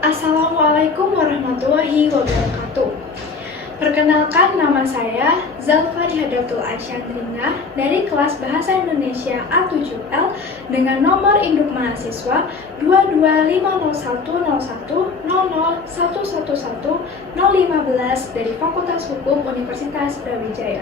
Assalamualaikum warahmatullahi wabarakatuh. Perkenalkan, nama saya Zalfa Hadatul Asyandrina dari kelas Bahasa Indonesia A7L dengan nomor induk mahasiswa 225010100111015 dari Fakultas Hukum Universitas Brawijaya.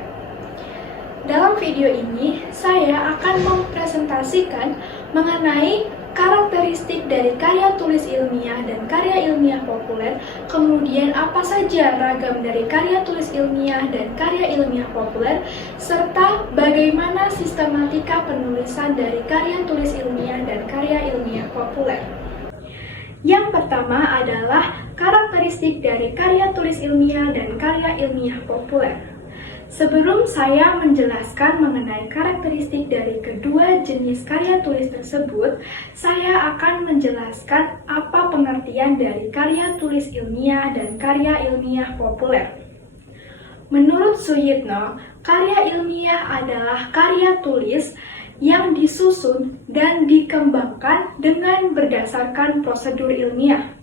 Dalam video ini, saya akan mempresentasikan mengenai karakteristik dari karya tulis ilmiah dan karya ilmiah populer, kemudian apa saja ragam dari karya tulis ilmiah dan karya ilmiah populer, serta bagaimana sistematika penulisan dari karya tulis ilmiah dan karya ilmiah populer. Yang pertama adalah karakteristik dari karya tulis ilmiah dan karya ilmiah populer. Sebelum saya menjelaskan mengenai karakteristik dari kedua jenis karya tulis tersebut, saya akan menjelaskan apa pengertian dari karya tulis ilmiah dan karya ilmiah populer. Menurut Suyitno, karya ilmiah adalah karya tulis yang disusun dan dikembangkan dengan berdasarkan prosedur ilmiah.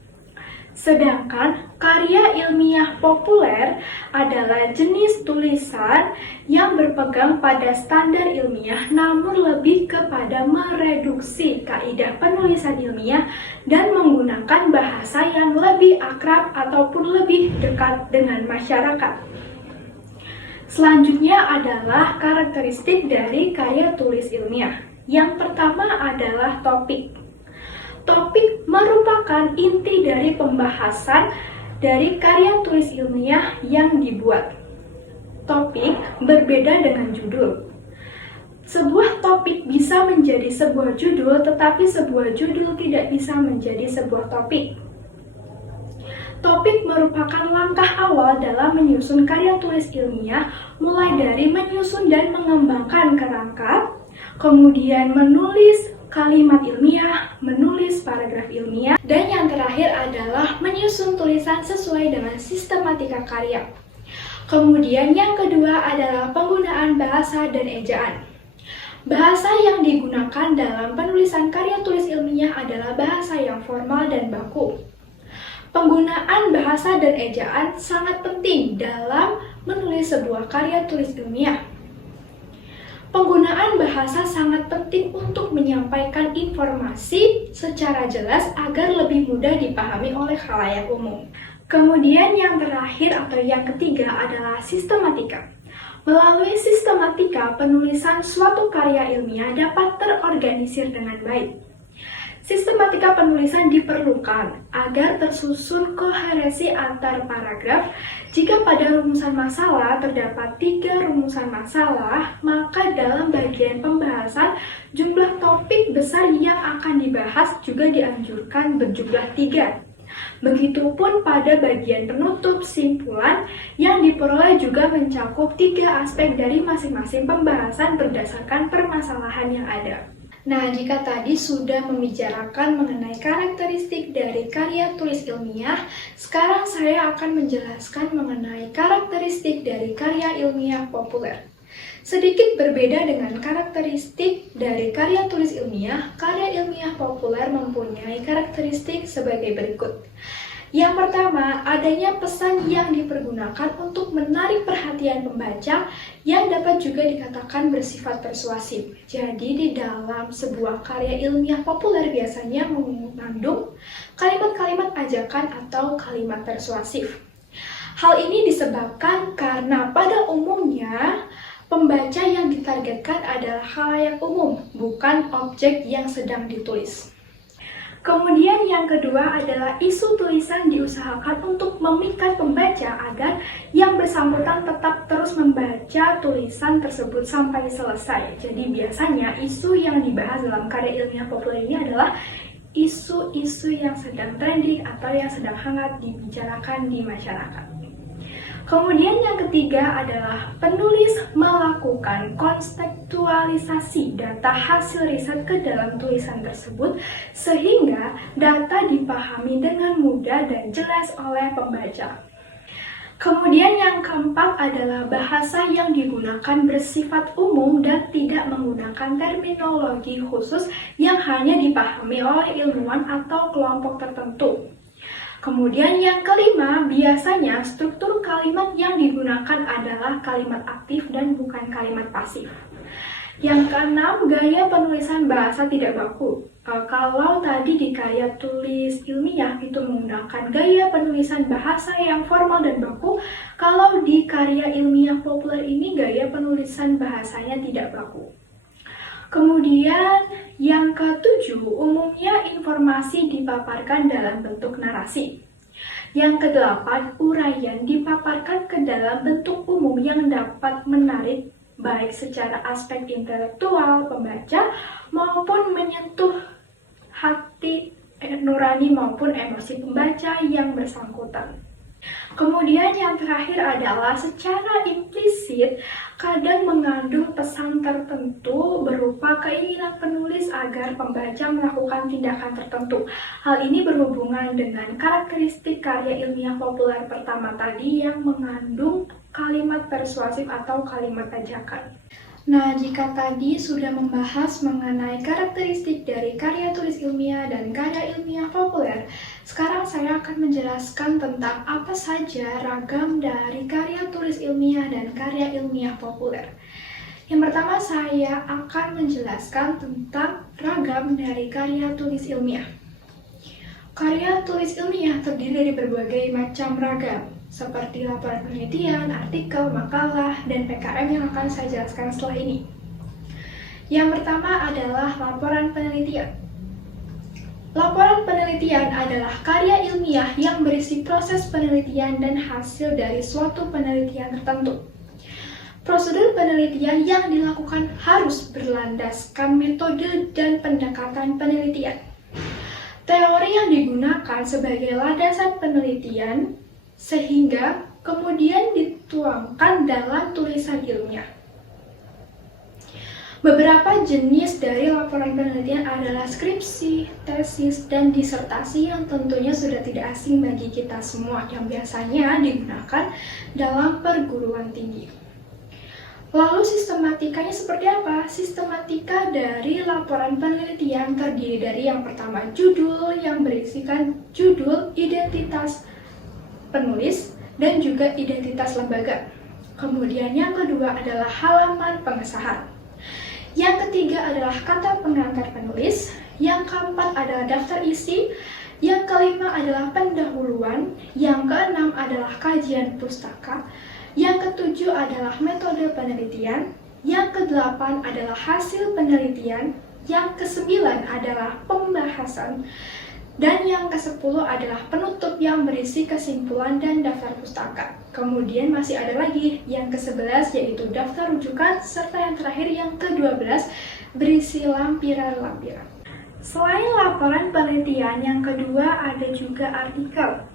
Sedangkan karya ilmiah populer adalah jenis tulisan yang berpegang pada standar ilmiah namun lebih kepada mereduksi kaidah penulisan ilmiah dan menggunakan bahasa yang lebih akrab ataupun lebih dekat dengan masyarakat. Selanjutnya adalah karakteristik dari karya tulis ilmiah. Yang pertama adalah topik. Topik merupakan inti dari pembahasan dari karya tulis ilmiah yang dibuat. Topik berbeda dengan judul. Sebuah topik bisa menjadi sebuah judul, tetapi sebuah judul tidak bisa menjadi sebuah topik. Topik merupakan langkah awal dalam menyusun karya tulis ilmiah, mulai dari menyusun dan mengembangkan kerangka, kemudian menulis kalimat ilmiah, menulis paragraf ilmiah, dan yang terakhir adalah menyusun tulisan sesuai dengan sistematika karya. Kemudian yang kedua adalah penggunaan bahasa dan ejaan. Bahasa yang digunakan dalam penulisan karya tulis ilmiah adalah bahasa yang formal dan baku. Penggunaan bahasa dan ejaan sangat penting dalam menulis sebuah karya tulis ilmiah. Penggunaan bahasa sangat penting untuk menyampaikan informasi secara jelas agar lebih mudah dipahami oleh khalayak umum. Kemudian yang terakhir atau yang ketiga adalah sistematika. Melalui sistematika, penulisan suatu karya ilmiah dapat terorganisir dengan baik. Sistematika penulisan diperlukan agar tersusun koherensi antar paragraf. Jika pada rumusan masalah terdapat 3 rumusan masalah, maka dalam bagian pembahasan jumlah topik besar yang akan dibahas juga dianjurkan berjumlah 3. Begitupun pada bagian penutup simpulan yang diperoleh juga mencakup 3 aspek dari masing-masing pembahasan berdasarkan permasalahan yang ada. Nah, jika tadi sudah membicarakan mengenai karakteristik dari karya tulis ilmiah, sekarang saya akan menjelaskan mengenai karakteristik dari karya ilmiah populer. Sedikit berbeda dengan karakteristik dari karya tulis ilmiah, karya ilmiah populer mempunyai karakteristik sebagai berikut. Yang pertama, adanya pesan yang dipergunakan untuk menarik perhatian pembaca yang dapat juga dikatakan bersifat persuasif. Jadi di dalam sebuah karya ilmiah populer biasanya mengandung kalimat-kalimat ajakan atau kalimat persuasif. Hal ini disebabkan karena pada umumnya pembaca yang ditargetkan adalah khalayak umum, bukan objek yang sedang ditulis. Kemudian yang kedua adalah isu tulisan diusahakan untuk memikat pembaca agar yang bersangkutan tetap terus membaca tulisan tersebut sampai selesai. Jadi biasanya isu yang dibahas dalam karya ilmiah populer ini adalah isu-isu yang sedang trending atau yang sedang hangat dibicarakan di masyarakat. Kemudian yang ketiga adalah penulis melakukan kontekstualisasi data hasil riset ke dalam tulisan tersebut sehingga data dipahami dengan mudah dan jelas oleh pembaca. Kemudian yang keempat adalah bahasa yang digunakan bersifat umum dan tidak menggunakan terminologi khusus yang hanya dipahami oleh ilmuwan atau kelompok tertentu. Kemudian yang kelima, biasanya struktur kalimat yang digunakan adalah kalimat aktif dan bukan kalimat pasif. Yang keenam, gaya penulisan bahasa tidak baku. Kalau tadi di karya tulis ilmiah itu menggunakan gaya penulisan bahasa yang formal dan baku, kalau di karya ilmiah populer ini gaya penulisan bahasanya tidak baku. Kemudian yang ketujuh, umumnya informasi dipaparkan dalam bentuk narasi. Yang kedelapan, uraian dipaparkan ke dalam bentuk umum yang dapat menarik baik secara aspek intelektual pembaca maupun menyentuh hati nurani maupun emosi pembaca yang bersangkutan. Kemudian yang terakhir adalah secara implisit kadang mengandung pesan tertentu berupa keinginan penulis agar pembaca melakukan tindakan tertentu. Hal ini berhubungan dengan karakteristik karya ilmiah populer pertama tadi yang mengandung kalimat persuasif atau kalimat ajakan. Nah, jika tadi sudah membahas mengenai karakteristik dari karya tulis ilmiah dan karya ilmiah populer, sekarang saya akan menjelaskan tentang apa saja ragam dari karya tulis ilmiah dan karya ilmiah populer. Yang pertama, saya akan menjelaskan tentang ragam dari karya tulis ilmiah. Karya tulis ilmiah terdiri dari berbagai macam ragam, seperti laporan penelitian, artikel, makalah, dan PKM yang akan saya jelaskan setelah ini. Yang pertama adalah laporan penelitian. Laporan penelitian adalah karya ilmiah yang berisi proses penelitian dan hasil dari suatu penelitian tertentu. Prosedur penelitian yang dilakukan harus berlandaskan metode dan pendekatan penelitian. Teori yang digunakan sebagai landasan penelitian sehingga kemudian dituangkan dalam tulisan ilmiah. Beberapa jenis dari laporan penelitian adalah skripsi, tesis, dan disertasi yang tentunya sudah tidak asing bagi kita semua yang biasanya digunakan dalam perguruan tinggi. Lalu sistematikanya seperti apa? Sistematika dari laporan penelitian terdiri dari yang pertama judul yang berisikan judul, identitas penulis, dan juga identitas lembaga. Kemudian yang kedua adalah halaman pengesahan. Yang ketiga adalah kata pengantar penulis. Yang keempat adalah daftar isi. Yang kelima adalah pendahuluan. Yang keenam adalah kajian pustaka. Yang ketujuh adalah metode penelitian. Yang kedelapan adalah hasil penelitian. Yang kesembilan adalah pembahasan. Dan yang ke-10 adalah penutup yang berisi kesimpulan dan daftar pustaka. Kemudian masih ada lagi yang ke-11 yaitu daftar rujukan, serta yang terakhir yang ke-12 berisi lampiran-lampiran. Selain laporan penelitian, yang kedua ada juga artikel.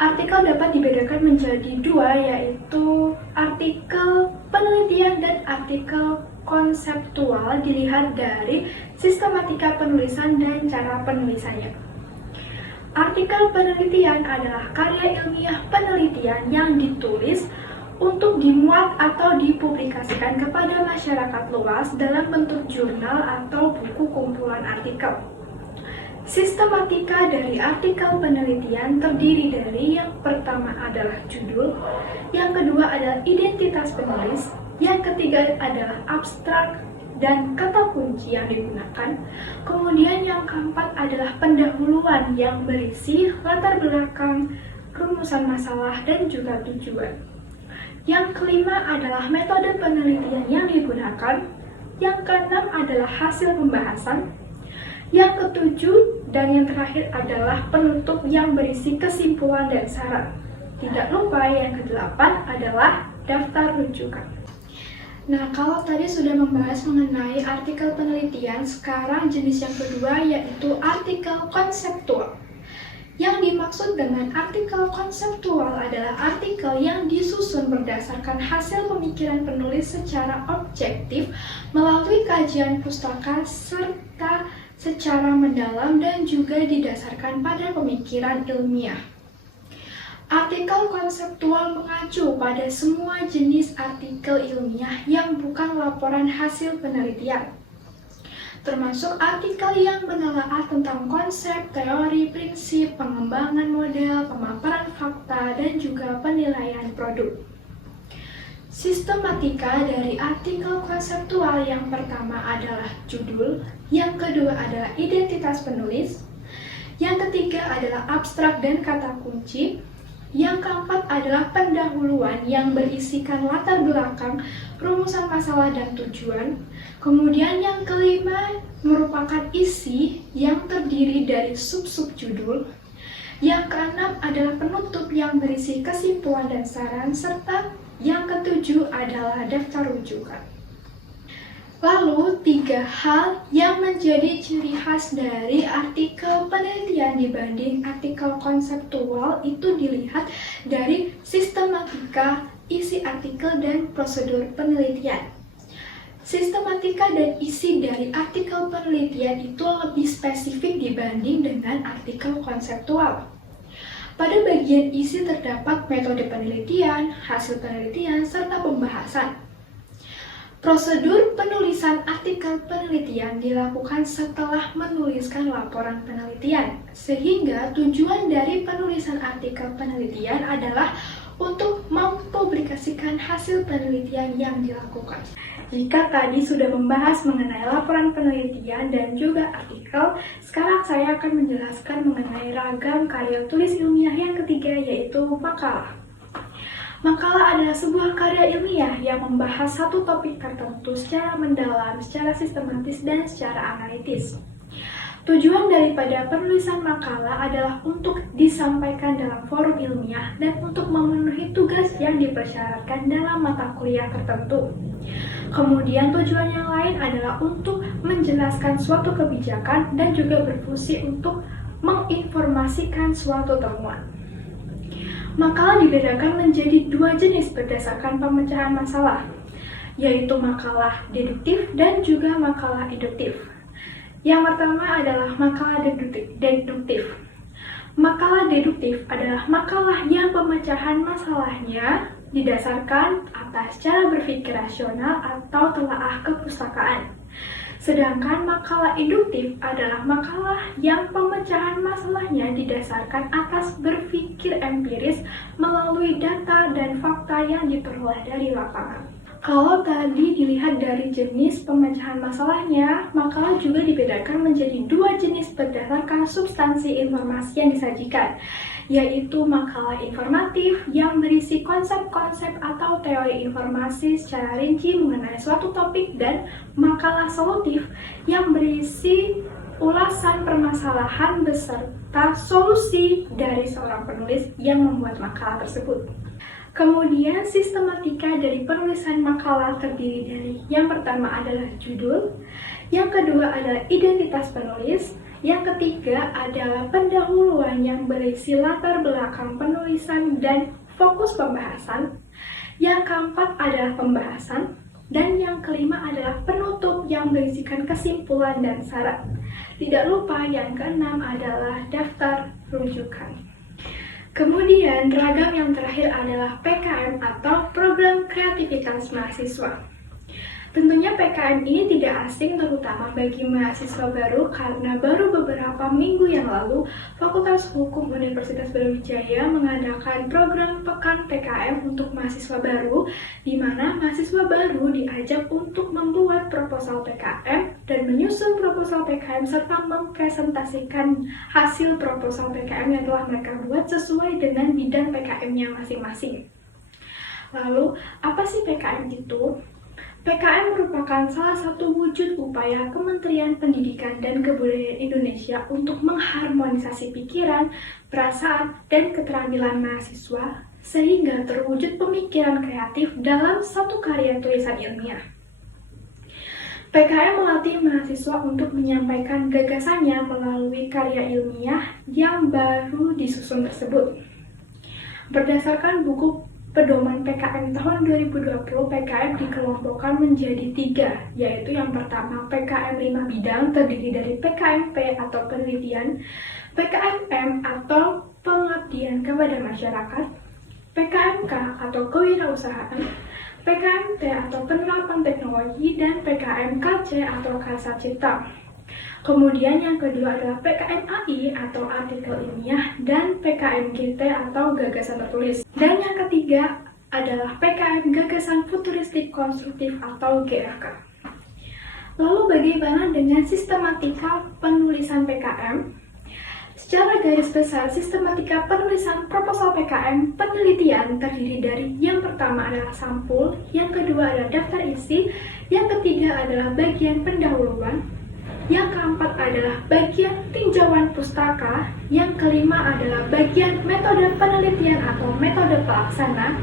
Artikel dapat dibedakan menjadi dua, yaitu artikel penelitian dan artikel konseptual dilihat dari sistematika penulisan dan cara penulisannya. Artikel penelitian adalah karya ilmiah penelitian yang ditulis untuk dimuat atau dipublikasikan kepada masyarakat luas dalam bentuk jurnal atau buku kumpulan artikel. Sistematika dari artikel penelitian terdiri dari yang pertama adalah judul, yang kedua adalah identitas penulis, yang ketiga adalah abstrak dan kata kunci yang digunakan. Kemudian yang keempat adalah pendahuluan yang berisi latar belakang, rumusan masalah, dan juga tujuan. Yang kelima adalah metode penelitian yang digunakan. Yang keenam adalah hasil pembahasan. Yang ketujuh dan yang terakhir adalah penutup yang berisi kesimpulan dan saran. Tidak lupa yang kedelapan adalah daftar rujukan. Nah, kalau tadi sudah membahas mengenai artikel penelitian, sekarang jenis yang kedua yaitu artikel konseptual. Yang dimaksud dengan artikel konseptual adalah artikel yang disusun berdasarkan hasil pemikiran penulis secara objektif melalui kajian pustaka serta secara mendalam dan juga didasarkan pada pemikiran ilmiah. Artikel konseptual mengacu pada semua jenis artikel ilmiah yang bukan laporan hasil penelitian. termasuk artikel yang menelaah tentang konsep, teori, prinsip, pengembangan model, pemaparan fakta, dan juga penilaian produk. Sistematika dari artikel konseptual yang pertama adalah judul, yang kedua adalah identitas penulis, yang ketiga adalah abstrak dan kata kunci, yang keempat adalah pendahuluan yang berisikan latar belakang, rumusan masalah dan tujuan. Kemudian yang kelima merupakan isi yang terdiri dari sub-sub judul. Yang keenam adalah penutup yang berisi kesimpulan dan saran, serta yang ketujuh adalah daftar rujukan. Lalu, 3 hal yang menjadi ciri khas dari artikel penelitian dibanding artikel konseptual itu dilihat dari sistematika, isi artikel, dan prosedur penelitian. Sistematika dan isi dari artikel penelitian itu lebih spesifik dibanding dengan artikel konseptual. Pada bagian isi terdapat metode penelitian, hasil penelitian, serta pembahasan. Prosedur penulisan artikel penelitian dilakukan setelah menuliskan laporan penelitian, sehingga tujuan dari penulisan artikel penelitian adalah untuk mempublikasikan hasil penelitian yang dilakukan. Jika tadi sudah membahas mengenai laporan penelitian dan juga artikel, sekarang saya akan menjelaskan mengenai ragam karya tulis ilmiah yang ketiga, yaitu makalah. Makalah adalah sebuah karya ilmiah yang membahas satu topik tertentu secara mendalam, secara sistematis, dan secara analitis. Tujuan daripada penulisan makalah adalah untuk disampaikan dalam forum ilmiah dan untuk memenuhi tugas yang dipersyaratkan dalam mata kuliah tertentu. Kemudian tujuan yang lain adalah untuk menjelaskan suatu kebijakan dan juga berfungsi untuk menginformasikan suatu temuan. Makalah dibedakan menjadi 2 jenis berdasarkan pemecahan masalah, yaitu makalah deduktif dan juga makalah induktif. Yang pertama adalah makalah deduktif. Makalah deduktif adalah makalah yang pemecahan masalahnya didasarkan atas cara berpikir rasional atau telaah kepustakaan. Sedangkan makalah induktif adalah makalah yang pemecahan masalahnya didasarkan atas berpikir empiris melalui data dan fakta yang diperoleh dari lapangan. Kalau tadi dilihat dari jenis pemecahan masalahnya, makalah juga dibedakan menjadi 2 jenis berdasarkan substansi informasi yang disajikan, yaitu makalah informatif yang berisi konsep-konsep atau teori informasi secara rinci mengenai suatu topik, dan makalah solutif yang berisi ulasan permasalahan beserta solusi dari seorang penulis yang membuat makalah tersebut. Kemudian sistematika dari penulisan makalah terdiri dari yang pertama adalah judul, yang kedua adalah identitas penulis, yang ketiga adalah pendahuluan yang berisi latar belakang penulisan dan fokus pembahasan, yang keempat adalah pembahasan, dan yang kelima adalah penutup yang berisikan kesimpulan dan saran. Tidak lupa yang keenam adalah daftar rujukan. Kemudian ragam yang terakhir adalah PKM atau Program Kreativitas Mahasiswa. Tentunya PKM ini tidak asing terutama bagi mahasiswa baru karena baru beberapa minggu yang lalu Fakultas Hukum Universitas Brawijaya mengadakan program Pekan PKM untuk mahasiswa baru, di mana mahasiswa baru diajak untuk membuat proposal PKM dan menyusun proposal PKM serta mempresentasikan hasil proposal PKM yang telah mereka buat sesuai dengan bidang PKM-nya masing-masing. Lalu, apa sih PKM itu? PKM merupakan salah satu wujud upaya Kementerian Pendidikan dan Kebudayaan Indonesia untuk mengharmonisasi pikiran, perasaan, dan keterampilan mahasiswa sehingga terwujud pemikiran kreatif dalam satu karya tulisan ilmiah. PKM melatih mahasiswa untuk menyampaikan gagasannya melalui karya ilmiah yang baru disusun tersebut. Berdasarkan buku Pedoman PKM tahun 2020, PKM dikelompokkan menjadi 3, yaitu yang pertama PKM 5 bidang terdiri dari PKMP atau penelitian, PKMM atau pengabdian kepada masyarakat, PKMK atau kewirausahaan, PKMT atau penerapan teknologi, dan PKMKC atau Karsa Cipta. Kemudian yang kedua adalah PKMAI atau artikel ilmiah, dan PKMGT atau gagasan tertulis. Dan yang ketiga adalah PKM Gagasan Futuristik Konstruktif atau GFK. Lalu bagaimana dengan sistematika penulisan PKM? Secara garis besar, sistematika penulisan proposal PKM penelitian terdiri dari yang pertama adalah sampul, yang kedua adalah daftar isi, yang ketiga adalah bagian pendahuluan, yang keempat adalah bagian tinjauan pustaka, yang kelima adalah bagian metode penelitian atau metode pelaksana,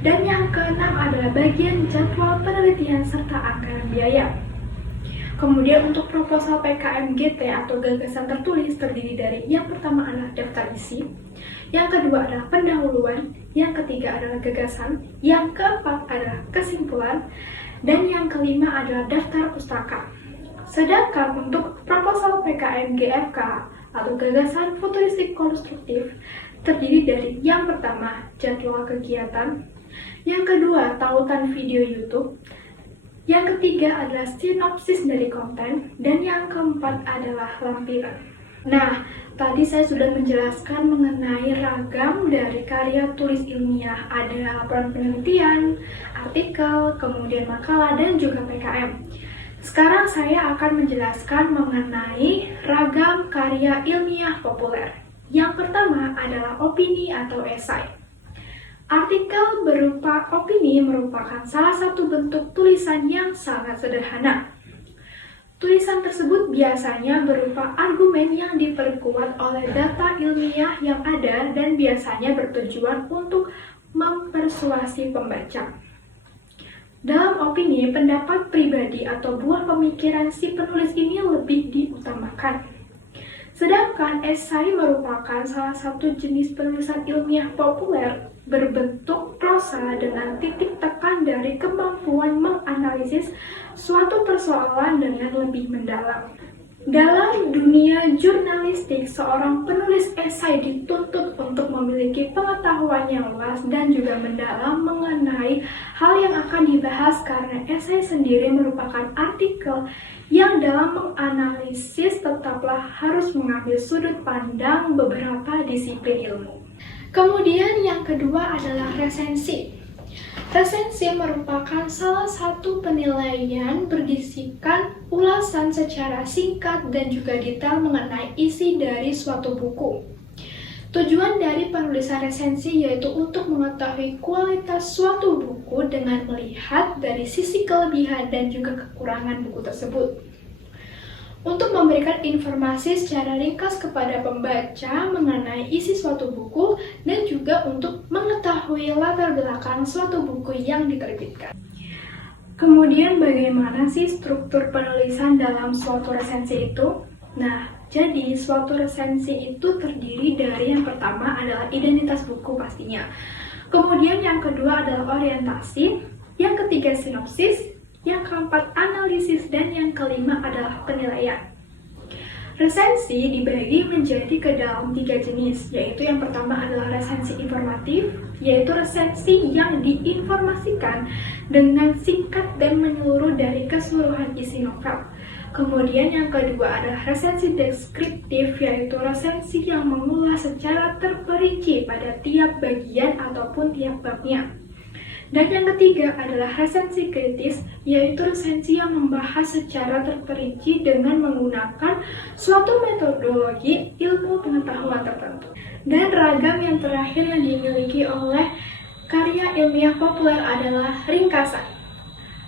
dan yang keenam adalah bagian jadwal penelitian serta anggaran biaya. Kemudian untuk proposal PKM-GT atau gagasan tertulis terdiri dari yang pertama adalah daftar isi, yang kedua adalah pendahuluan, yang ketiga adalah gagasan, yang keempat adalah kesimpulan, dan yang kelima adalah daftar pustaka. Sedangkan untuk proposal PKM-GFK atau gagasan futuristik konstruktif terdiri dari yang pertama jadwal kegiatan, yang kedua tautan video YouTube, yang ketiga adalah sinopsis dari konten, dan yang keempat adalah lampiran. Nah, tadi saya sudah menjelaskan mengenai ragam dari karya tulis ilmiah. Ada laporan penelitian, artikel, kemudian makalah, dan juga PKM. Sekarang saya akan menjelaskan mengenai ragam karya ilmiah populer. Yang pertama adalah opini atau esai. Artikel berupa opini merupakan salah satu bentuk tulisan yang sangat sederhana. Tulisan tersebut biasanya berupa argumen yang diperkuat oleh data ilmiah yang ada dan biasanya bertujuan untuk mempersuasi pembaca. Dalam opini, pendapat pribadi atau buah pemikiran si penulis ini lebih diutamakan. Sedangkan esai merupakan salah satu jenis penulisan ilmiah populer berbentuk prosa dengan titik tekan dari kemampuan menganalisis suatu persoalan dengan lebih mendalam. Dalam dunia jurnalistik, seorang penulis esai dituntut untuk memiliki pengetahuan yang luas dan juga mendalam mengenai hal yang akan dibahas karena esai sendiri merupakan artikel yang dalam menganalisis tetaplah harus mengambil sudut pandang beberapa disiplin ilmu. Kemudian yang kedua adalah resensi. Resensi merupakan salah satu penilaian berisikan ulasan secara singkat dan juga detail mengenai isi dari suatu buku. Tujuan dari penulisan resensi yaitu untuk mengetahui kualitas suatu buku dengan melihat dari sisi kelebihan dan juga kekurangan buku tersebut. Untuk memberikan informasi secara ringkas kepada pembaca mengenai isi suatu buku dan juga untuk mengetahui latar belakang suatu buku yang diterbitkan. Kemudian bagaimana sih struktur penulisan dalam suatu resensi itu? Nah, jadi suatu resensi itu terdiri dari yang pertama adalah identitas buku pastinya. Kemudian yang kedua adalah orientasi, yang ketiga sinopsis, yang keempat analisis, dan yang kelima adalah penilaian. Resensi dibagi menjadi ke dalam 3 jenis, yaitu yang pertama adalah resensi informatif, yaitu resensi yang diinformasikan dengan singkat dan menyeluruh dari keseluruhan isi novel. Kemudian yang kedua adalah resensi deskriptif, yaitu resensi yang mengulas secara terperinci pada tiap bagian ataupun tiap babnya. Dan yang ketiga adalah resensi kritis, yaitu resensi yang membahas secara terperinci dengan menggunakan suatu metodologi ilmu pengetahuan tertentu. Dan ragam yang terakhir yang dimiliki oleh karya ilmiah populer adalah ringkasan.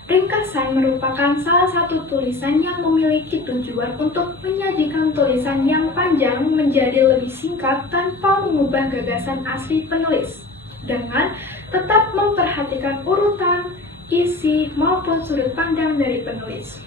Ringkasan merupakan salah satu tulisan yang memiliki tujuan untuk menyajikan tulisan yang panjang menjadi lebih singkat tanpa mengubah gagasan asli penulis, dengan tetap memperhatikan urutan, isi, maupun sudut pandang dari penulis.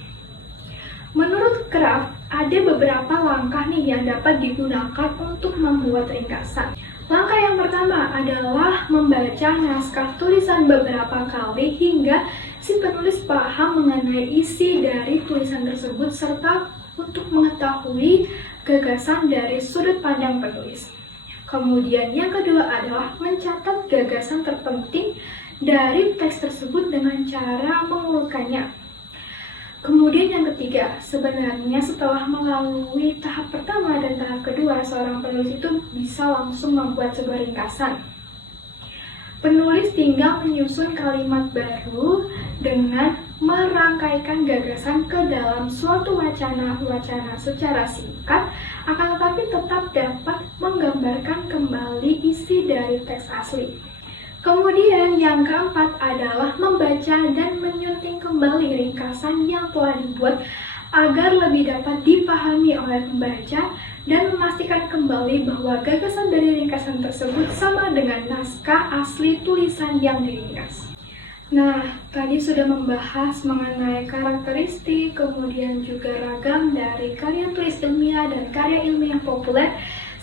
Menurut Kraft, ada beberapa langkah nih yang dapat digunakan untuk membuat ringkasan. Langkah yang pertama adalah membaca naskah tulisan beberapa kali hingga si penulis paham mengenai isi dari tulisan tersebut serta untuk mengetahui gagasan dari sudut pandang penulis. Kemudian yang kedua adalah mencatat gagasan terpenting dari teks tersebut dengan cara mengurutkannya. Kemudian yang ketiga, sebenarnya setelah melalui tahap pertama dan tahap kedua, seorang penulis itu bisa langsung membuat sebuah ringkasan. Penulis tinggal menyusun kalimat baru dengan merangkaikan gagasan ke dalam suatu wacana secara singkat, akan tetapi tetap dapat menggambarkan kembali isi dari teks asli. Kemudian yang keempat adalah membaca dan menyunting kembali ringkasan yang telah dibuat agar lebih dapat dipahami oleh pembaca dan memastikan kembali bahwa gagasan dari ringkasan tersebut sama dengan naskah asli tulisan yang diringkas. Nah, tadi sudah membahas mengenai karakteristik, kemudian juga ragam dari karya tulis ilmiah dan karya ilmiah populer.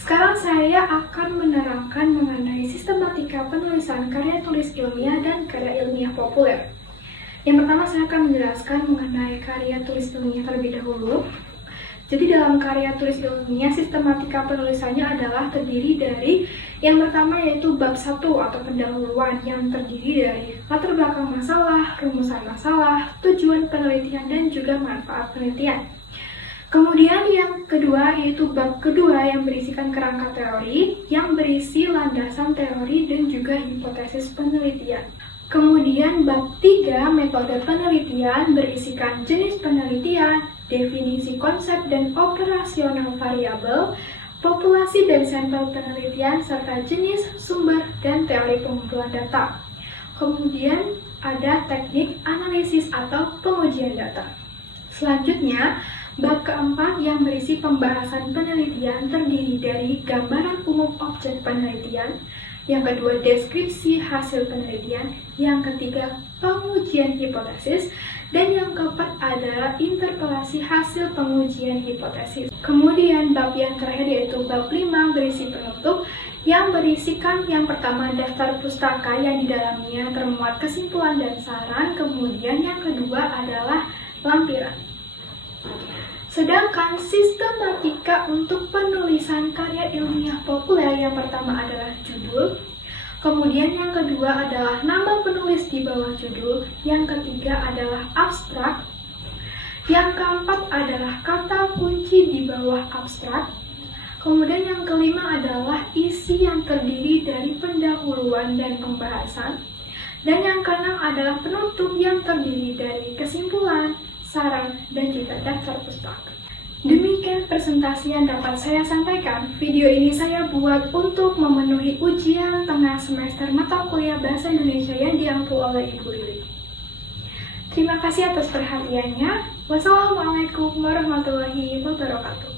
Sekarang saya akan menerangkan mengenai sistematika penulisan karya tulis ilmiah dan karya ilmiah populer. Yang pertama saya akan menjelaskan mengenai karya tulis ilmiah terlebih dahulu. Jadi dalam karya tulis ilmiah, sistematika penulisannya adalah terdiri dari yang pertama yaitu bab 1 atau pendahuluan yang terdiri dari latar belakang masalah, rumusan masalah, tujuan penelitian, dan juga manfaat penelitian. Kemudian yang kedua yaitu bab kedua yang berisikan kerangka teori, yang berisi landasan teori dan juga hipotesis penelitian. Kemudian bab 3 metode penelitian berisikan jenis penelitian, definisi konsep dan operasional variabel, populasi dan sampel penelitian, serta jenis, sumber, dan teori pengumpulan data. Kemudian ada teknik analisis atau pengujian data. Selanjutnya, bab keempat yang berisi pembahasan penelitian terdiri dari gambaran umum objek penelitian, yang kedua deskripsi hasil penelitian, yang ketiga pengujian hipotesis, dan yang keempat adalah interpelasi hasil pengujian hipotesis. Kemudian bab yang terakhir yaitu bab 5 berisi penutup yang berisikan yang pertama daftar pustaka yang di dalamnya termuat kesimpulan dan saran, kemudian yang kedua adalah lampiran. Sedangkan sistematika untuk penulisan karya ilmiah populer yang pertama adalah judul, kemudian yang kedua adalah nama penulis di bawah judul, yang ketiga adalah abstrak, yang keempat adalah kata kunci di bawah abstrak, kemudian yang kelima adalah isi yang terdiri dari pendahuluan dan pembahasan, dan yang keenam adalah penutup yang terdiri dari kesimpulan, saran, dan juga daftar pustaka. Demikian presentasi yang dapat saya sampaikan. Video ini saya buat untuk memenuhi ujian tengah semester mata kuliah Bahasa Indonesia yang diampu oleh Ibu Lili. Terima kasih atas perhatiannya. Wassalamualaikum warahmatullahi wabarakatuh.